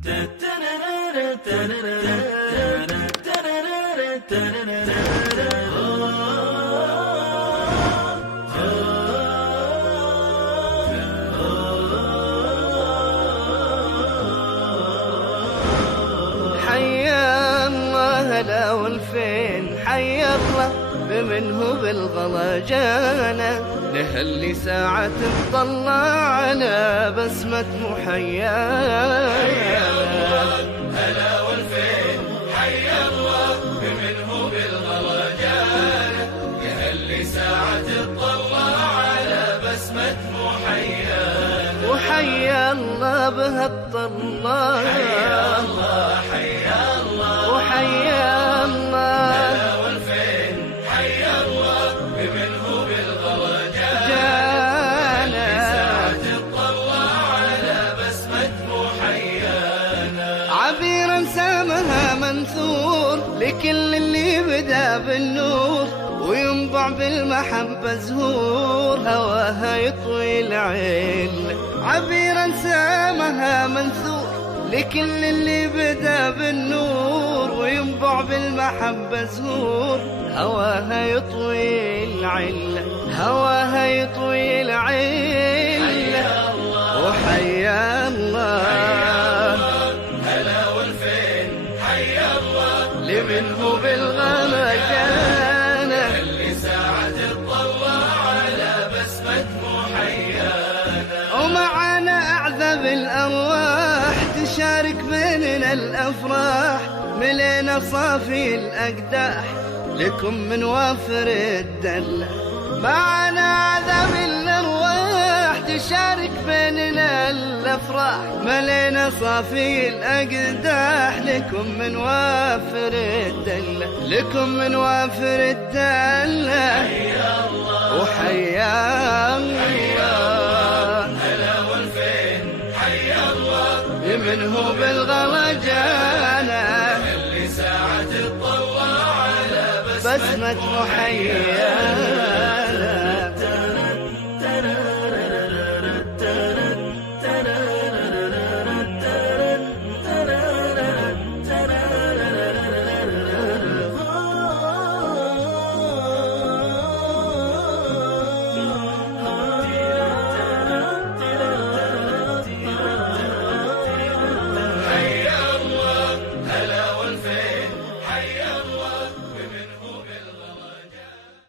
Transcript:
حيا الله هلا والفين، حيا الله بمنه بالغلا جانا، له اللي ساعة تطلع على بسمة محيانا. هلا والفين، حيا الله بمنه بالغلا جانا، له اللي ساعة تطلع على بسمة محيانا. وحيا الله بها الطلال، حيا الله حيا الله وحيا الله هلا والفين، حيا الله بمنه بالغلا جانا، ساعة تطلع على بسمة محيانا. عبيرا سامها منثور لكل اللي بدا بالنور، وينبع بالمحبة زهور هواها يطوي العين. عبيرا سامها منثور لكل اللي بدا بالنور، وينبع بالمحبة زهور هواها يطوي العلة، هواها يطوي العلة. وحيا الله هلا والفين، حيا الله لمنه بالغلا جانا، اللي ساعة تطلع على بسمة محيانا. ومعنا أعذب الأرواح تشارك بيننا الأفراح، ملينا صافي الأقداح لكم من وافر الدلة. معنا أعذب الأرواح تشارك بيننا الأفراح، ملينا صافي الأقداح لكم من وافر الدلة، لكم من وافر الدلة. وحيا الله هلا والفين، حيا الله بمنه بالغلا جانا، اللي ساعة تطلع على بسمة محيا.